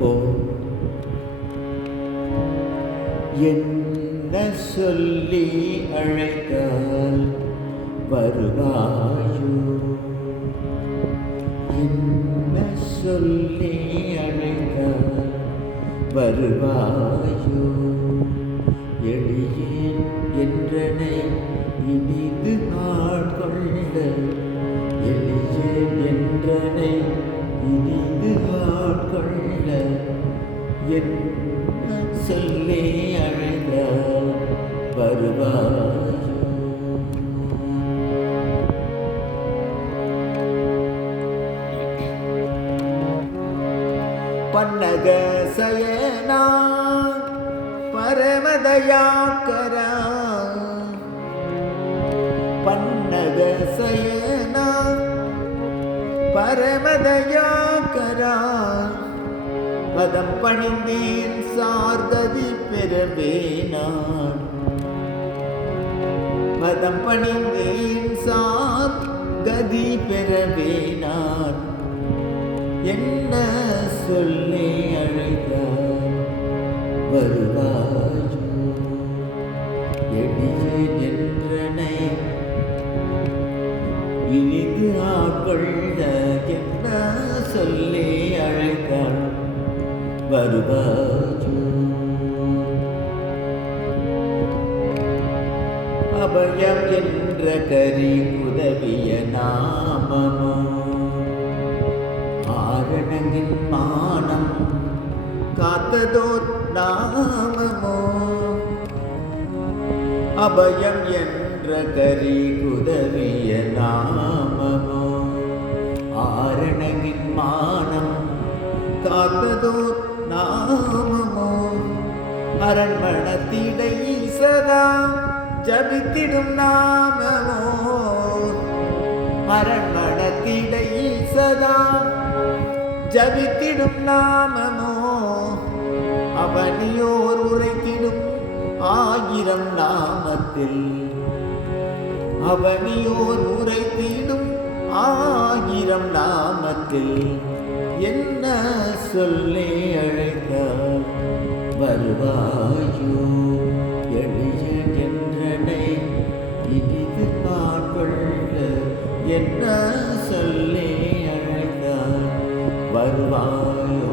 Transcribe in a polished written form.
ஓ என்ன சொல்லி அழைத்தால் வருவாயோ? என்ன சொல்லி அழைத்தால் வருவாயோ? எளியேன் என்றனை இனிது ஆட்கொள்ள, எளியேன் என்றனை இனிது ஆட்கொள்ள, என்ன சொல்லி அழைத்தால் வருவாயோ? பன்னக சயனா பரமதயாக்கரா, பன்னக சயனா பரமதயாக்கரா, பதம் பணிந்தேன் சார்கதி பெறவே நான், பதம் பணிந்தேன் சார்கதி பெறவே நான், என்ன சொல்லி அழைத்தால் வருவாயோ? எளியேன் என்றனை இனிது ஆட்கொள்ள, என்ன சொல்லி அழைத்தால் வருவாயோ? அபயம் என்ற கரி உதவிய நாமமோ, ஆரணங்கின் மானம் காத்ததோர் நாமமோ, அபயம் என்ற கரி உதவிய நாமமோ, ஆரணங்கின் மானம் காத்ததோர் நாமமோ, அரண்மணத்திடை சதா ஜபித்திடும் நாமமோ, அரண்மணத்திடை சதா ஜபித்திடும் நாமமோ, அவனியோர் உரைத்திடும் ஆயிரம் நாமத்தில், அவனியோர் உரைத்திடும் ஆயிரம் நாமத்தில், என்ன சொல்லி அழைத்தால் வருவாயோ? எளியேன் என்றனை இனிது ஆட்கொள்ள, என்ன சொல்லி அழைத்தால் வருவாயோ?